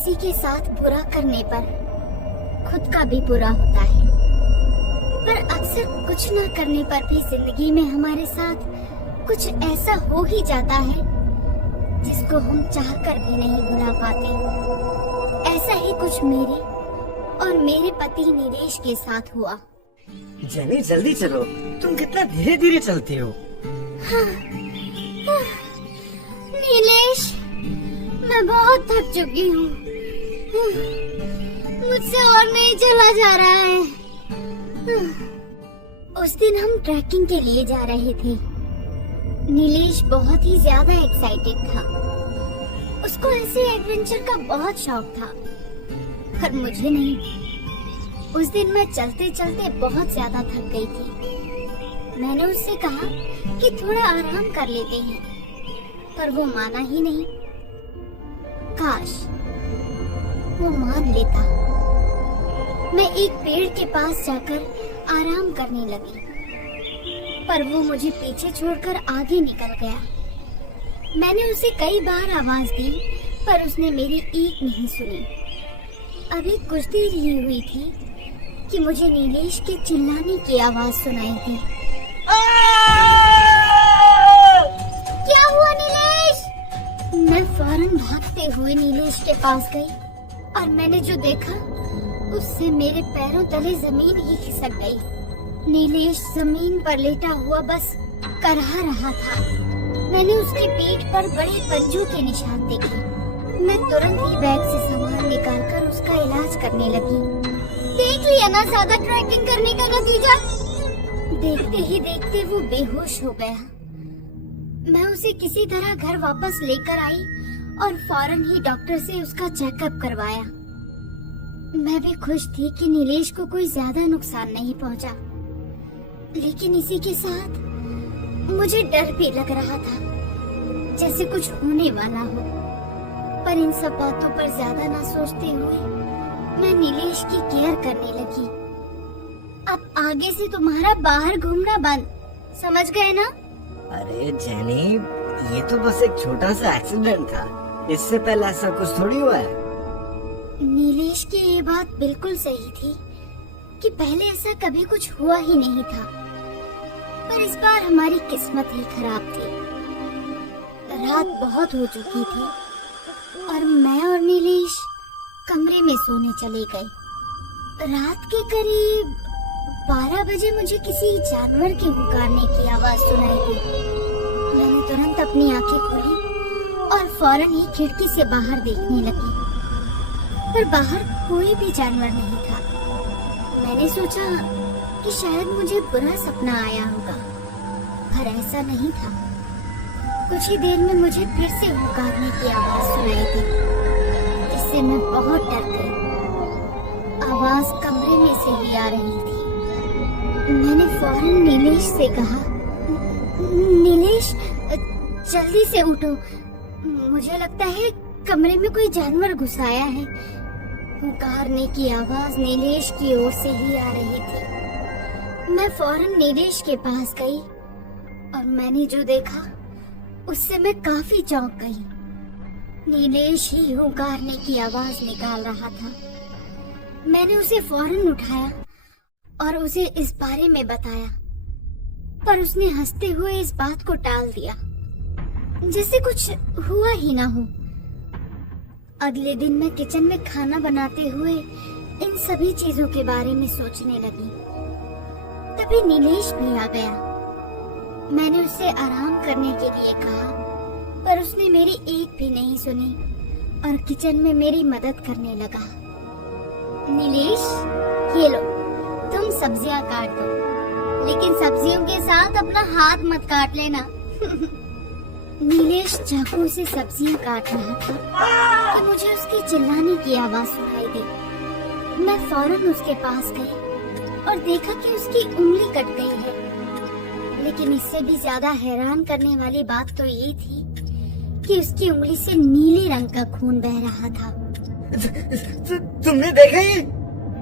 किसी के साथ बुरा करने पर खुद का भी बुरा होता है, पर अक्सर कुछ न करने पर भी जिंदगी में हमारे साथ कुछ ऐसा हो ही जाता है जिसको हम चाहकर भी नहीं भुला पाते। ऐसा ही कुछ मेरे और मेरे पति नीलेश के साथ हुआ। जेनी जल्दी चलो, तुम कितना धीरे धीरे चलती हो। नीलेश, मैं बहुत थक चुकी हूँ, मुझसे और नहीं चला जा रहा है। उस दिन हम ट्रैकिंग के लिए जा रहे थे। नीलेश बहुत ही ज्यादा एक्साइटेड था, उसको ऐसे एडवेंचर का बहुत शौक था, पर मुझे नहीं। उस दिन मैं चलते चलते बहुत ज्यादा थक गई थी। मैंने उससे कहा कि थोड़ा आराम कर लेते हैं, पर वो माना ही नहीं। काश वो मान लेता। मैं एक पेड़ के पास जाकर आराम करने लगी, पर वो मुझे पीछे छोड़कर आगे निकल गया। मैंने उसे कई बार आवाज दी, पर उसने मेरी एक नहीं सुनी। अभी कुछ देर ही हुई थी कि मुझे नीलेश के चिल्लाने की आवाज सुनाई दी। क्या हुआ नीलेश? मैं फौरन भागते हुए नीलेश के पास गई और मैंने जो देखा उससे मेरे पैरों तले जमीन ही खिसक गई। नीलेश जमीन पर लेटा हुआ बस करहा रहा था। मैंने उसकी पीठ पर बड़े पंजों के निशान देखे। मैं तुरंत ही बैग से सामान निकालकर उसका इलाज करने लगी। देख लिया ना ज्यादा ट्रैकिंग करने का नतीजा। देखते ही देखते वो बेहोश हो गया। मैं उसे किसी तरह घर वापस लेकर आई और फौरन ही डॉक्टर से उसका चेकअप करवाया। मैं भी खुश थी कि नीलेश को कोई ज्यादा नुकसान नहीं पहुंचा, लेकिन इसी के साथ मुझे डर भी लग रहा था, जैसे कुछ होने वाला हो। पर इन सब बातों पर ज्यादा ना सोचते हुए मैं नीलेश की केयर करने लगी। अब आगे से तुम्हारा बाहर घूमना बंद, समझ गए ना? अरे जेनी, ये तो बस एक छोटा सा एक्सीडेंट था, इससे पहले ऐसा कुछ थोड़ी हुआ है। नीलेश की ये बात बिल्कुल सही थी कि पहले ऐसा कभी कुछ हुआ ही नहीं था, पर इस बार हमारी किस्मत ही खराब थी। रात बहुत हो चुकी थी और मैं और नीलेश कमरे में सोने चले गए। रात के करीब 12 बजे मुझे किसी जानवर के पुकारने की आवाज सुनाई दी। मैंने तुरंत अपनी आंखें खोली और फौरन ही खिड़की से बाहर देखने लगी, पर बाहर कोई भी जानवर नहीं था। मैंने सोचा कि शायद मुझे बुरा सपना आया होगा, पर ऐसा नहीं था। कुछ ही देर में मुझे फिर से पुकारने की आवाज सुनाई दी, जिससे मैं बहुत डर गई। आवाज कमरे में से ही आ रही थी। मैंने फौरन नीलेश से कहा, नीलेश जल्दी से उठो, मुझे लगता है कमरे में कोई जानवर घुस आया है। पुकारने की आवाज नीलेश की ओर से ही आ रही थी। मैं फौरन नीलेश के पास गई और मैंने जो देखा उससे मैं काफी चौंक गई। नीलेश ही हुंकारने की आवाज निकाल रहा था। मैंने उसे फौरन उठाया और उसे इस बारे में बताया, पर उसने हंसते हुए इस बात को टाल दिया, जैसे कुछ हुआ ही ना हो। अगले दिन मैं किचन में खाना बनाते हुए इन सभी चीजों के बारे में सोचने लगी। तभी नीलेश भी आ गया। मैंने उससे आराम करने के लिए कहा, पर उसने मेरी एक भी नहीं सुनी और किचन में मेरी मदद करने लगा। नीलेश, ये लो, तुम सब्जियां काट दो, लेकिन सब्जियों के साथ अपना हाथ मत काट लेना। नीलेश चाकू से सब्जियां काट रहा था कि मुझे उसके चिल्लाने की आवाज सुनाई दी। मैं फौरन उसके पास गई और देखा कि उसकी उंगली कट गई है। लेकिन इससे भी ज्यादा हैरान करने वाली बात तो ये थी कि उसकी उंगली से नीले रंग का खून बह रहा था। तुमने देखा ये?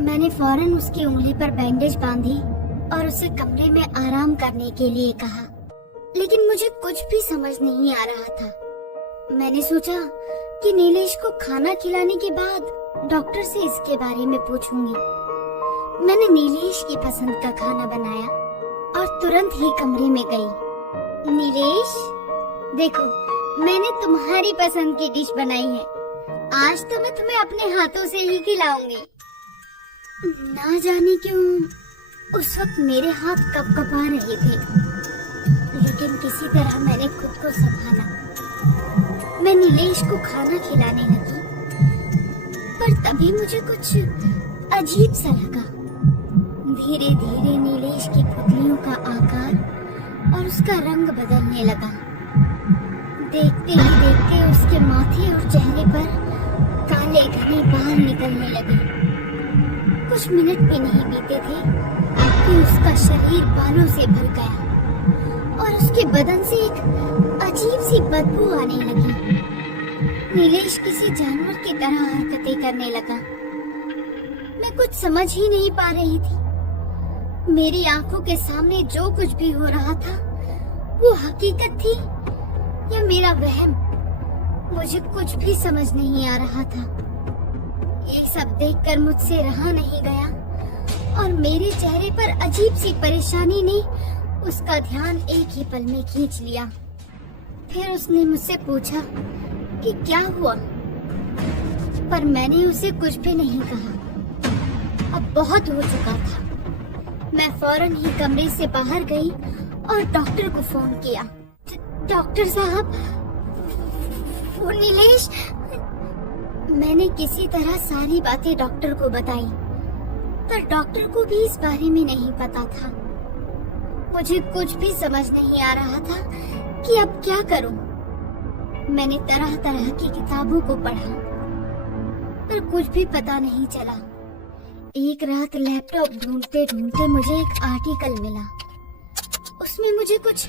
मैंने फौरन उसकी उंगली पर बैंडेज बांधी और उसे कमरे में आराम करने के लिए कहा, लेकिन मुझे कुछ भी समझ नहीं आ रहा था। मैंने सोचा कि नीलेश को खाना खिलाने के बाद डॉक्टर से इसके बारे में पूछूंगी। मैंने नीलेश की पसंद का खाना बनाया और तुरंत ही कमरे में गई। नीलेश, देखो, मैंने तुम्हारी पसंद की डिश बनाई है। आज तो मैं तुम्हें अपने हाथों से ही खिलाऊंगी। ना जाने क्यों उस वक्त मेरे हाथ कपकपा रहे थे, लेकिन किसी तरह मैंने खुद को संभाला। मैं नीलेश को खाना खिलाने लगी, पर तभी मुझे कुछ अजीब सा लगा। धीरे धीरे नीलेश की पुतलियों का आकार और उसका रंग बदलने लगा। देखते ही देखते उसके माथे और चेहरे पर काले घने बाल निकलने लगे। कुछ मिनट भी नहीं बीते थे कि उसका शरीर बालों से भर गया और उसके बदन से एक अजीब सी बदबू आने लगी। नीलेश किसी जानवर की तरह हरकतें करने लगा। मैं कुछ समझ ही नहीं पा रही थी। मेरी आंखों के सामने जो कुछ भी हो रहा था वो हकीकत थी या मेरा वहम, मुझे कुछ भी समझ नहीं आ रहा था। ये सब देखकर मुझसे रहा नहीं गया और मेरे चेहरे पर अजीब सी परेशानी ने उसका ध्यान एक ही पल में खींच लिया। फिर उसने मुझसे पूछा कि क्या हुआ, पर मैंने उसे कुछ भी नहीं कहा। अब बहुत हो चुका था। मैं फौरन ही कमरे से बाहर गई और डॉक्टर को फोन किया। डॉक्टर साहब, वो नीलेश। मैंने किसी तरह सारी बातें डॉक्टर को बताई, पर डॉक्टर को भी इस बारे में नहीं पता था। मुझे कुछ भी समझ नहीं आ रहा था कि अब क्या करूं। मैंने तरह तरह की किताबों को पढ़ा, पर कुछ भी पता नहीं चला। एक रात लैपटॉप ढूंढते ढूंढते मुझे एक आर्टिकल मिला। उसमें मुझे कुछ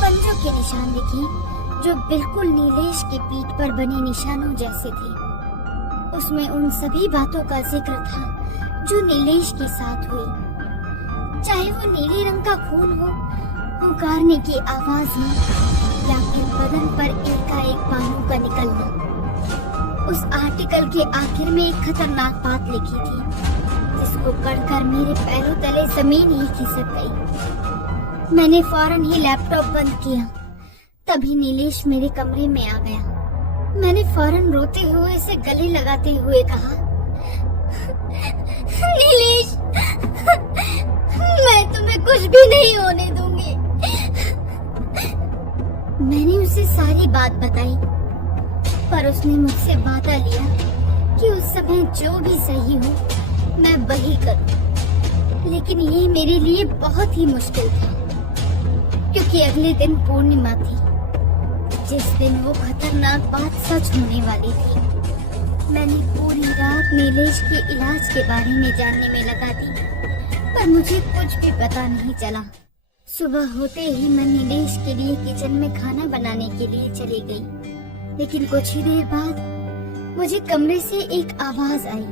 पंजों के निशान दिखे जो बिल्कुल नीलेश की पीठ पर बने निशानों जैसे थे। उसमें उन सभी बातों का जिक्र था जो नीलेश के साथ हुई, चाहे वो नीले रंग का खून हो, पुकारने की आवाज हो, या फिर बदन पर एकाएक बालों का निकलना। उस आर्टिकल के आखिर में एक खतरनाक बात लिखी थी जिसको पढ़कर मेरे पैरों तले जमीन ही खिसक गई। मैंने फौरन ही लैपटॉप बंद किया। तभी नीलेश मेरे कमरे में आ गया। मैंने फौरन रोते हुए उसे गले लगाते हुए कहा, नीलेश, मैं तुम्हें कुछ भी नहीं होने दूंगी। मैंने उसे सारी बात बताई, पर उसने मुझसे वादा लिया कि उस समय जो भी सही हो मैं वही करूं। लेकिन ये मेरे लिए बहुत ही मुश्किल था, क्योंकि अगले दिन पूर्णिमा थी, जिस दिन वो खतरनाक बात सच होने वाली थी। मैंने पूरी रात नीलेश के इलाज के बारे में जानने में लगा दी, पर मुझे कुछ भी पता नहीं चला। सुबह होते ही मैं नीलेश के लिए किचन में खाना बनाने के लिए चली गई, लेकिन कुछ ही देर बाद मुझे कमरे से एक आवाज आई।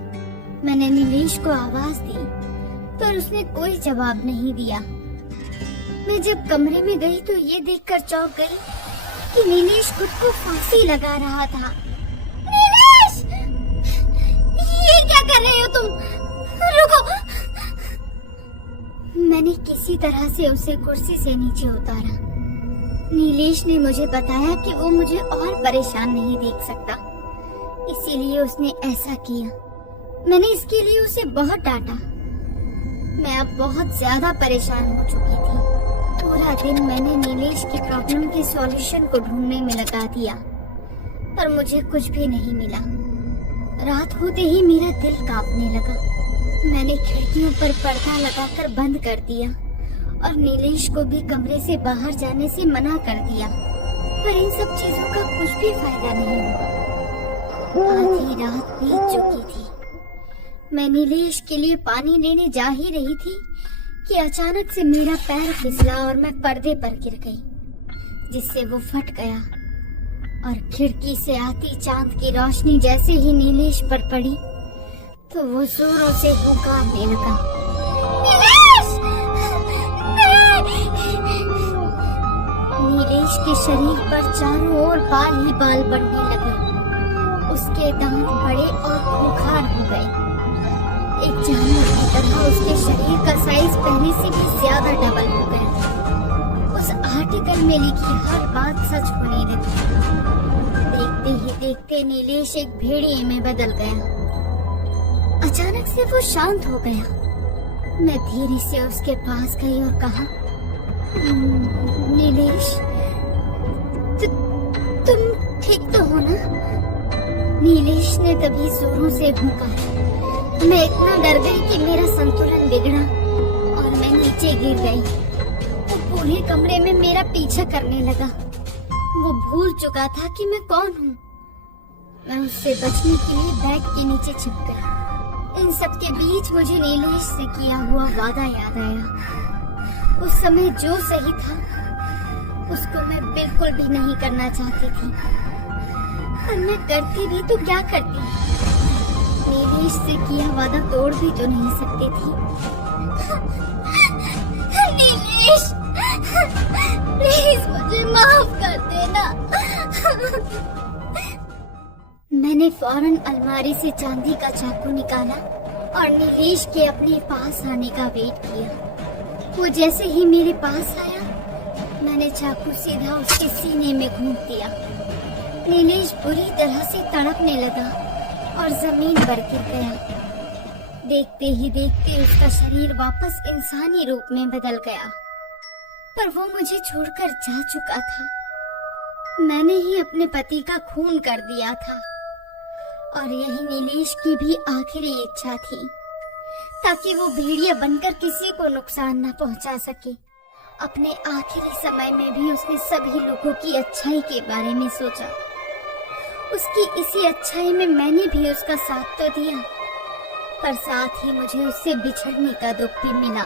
मैंने नीलेश को आवाज दी, पर उसने कोई जवाब नहीं दिया। मैं जब कमरे में गई तो ये देखकर चौंक गई कि नीलेश खुद को फांसी लगा रहा था। नीलेश! ये क्या कर रहे हो तुम? रुको! मैंने किसी तरह से उसे कुर्सी से नीचे उतारा। नीलेश ने मुझे बताया कि वो मुझे और परेशान नहीं देख सकता, इसीलिए उसने ऐसा किया। मैंने इसके लिए उसे बहुत डांटा। मैं अब बहुत ज्यादा परेशान हो चुकी थी। पूरा दिन मैंने नीलेश की प्रॉब्लम के सॉल्यूशन को ढूंढने में लगा दिया, पर मुझे कुछ भी नहीं मिला। रात होते ही मेरा दिल कांपने लगा। मैंने खिड़कियों पर पर्दा लगाकर बंद कर दिया और नीलेश को भी कमरे से बाहर जाने से मना कर दिया, पर इन सब चीजों का कुछ भी फायदा नहीं हुआ। आधी रात बीत चुकी थी। मैं नीलेश के लिए पानी लेने जा ही रही थी कि अचानक से मेरा पैर फिसला और मैं पर्दे पर गिर गई, जिससे वो फट गया और खिड़की से आती चांद की रोशनी जैसे ही नीलेश पर पड़ी तो वो जोरों से पुकारने लगा, नीलेश! नीलेश के शरीर पर चारों ओर बाल ही बाल बढ़ने लगे। उसके दांत बड़े और खूंखार हो गए। एक जानवर की तरह उसके शरीर का साइज पहले से भी ज्यादा डबल हो गया। उस आर्टिकल में लिखी हर बात सच होने लगी। देखते ही देखते नीलेश एक भेड़िए में बदल गया। अचानक से वो शांत हो गया। मैं धीरे से उसके पास गई और कहा, नीलेश, तुम ठीक तो हो ना? नीलेश ने तभी जोरों से भूखा। मैं इतना डर गई कि मेरा संतुलन बिगड़ा और मैं नीचे गिर गई। वो पूरे कमरे में मेरा पीछा करने लगा। वो भूल चुका था कि मैं कौन हूँ। मैं उससे बचने के लिए बैग के नीचे छिप गई। इन सब के बीच मुझे नीलेश से किया हुआ वादा याद आया। उस समय जो सही था उसको मैं बिल्कुल भी नहीं करना चाहती थी, पर मैं करती भी तो क्या करती। नीलेश से किया वादा तोड़ भी तो नहीं सकती थी। नीलेश, प्लीज मुझे माफ कर देना। मैंने फौरन अलमारी से चांदी का चाकू निकाला और नीलेश के अपने पास आने का वेट किया। वो जैसे ही मेरे पास आया, मैंने चाकू सीधा उसके सीने में घूंप दिया। नीलेश बुरी तरह से तड़पने लगा और जमीन पर गिर गया। देखते ही देखते उसका शरीर वापस इंसानी रूप में बदल गया। पर वो मुझे छोड़कर जा चुका था। मैंने ही अपने पति का खून कर दिया था और यही नीलेश की भी आखिरी इच्छा थी, ताकि वो भेड़िया बनकर किसी को नुकसान न पहुंचा सके। अपने आखिरी समय में भी उसने सभी लोगों की अच्छाई के बारे में सोचा। उसकी इसी अच्छाई में मैंने भी उसका साथ तो दिया, पर साथ ही मुझे उससे बिछड़ने का दुख भी मिला।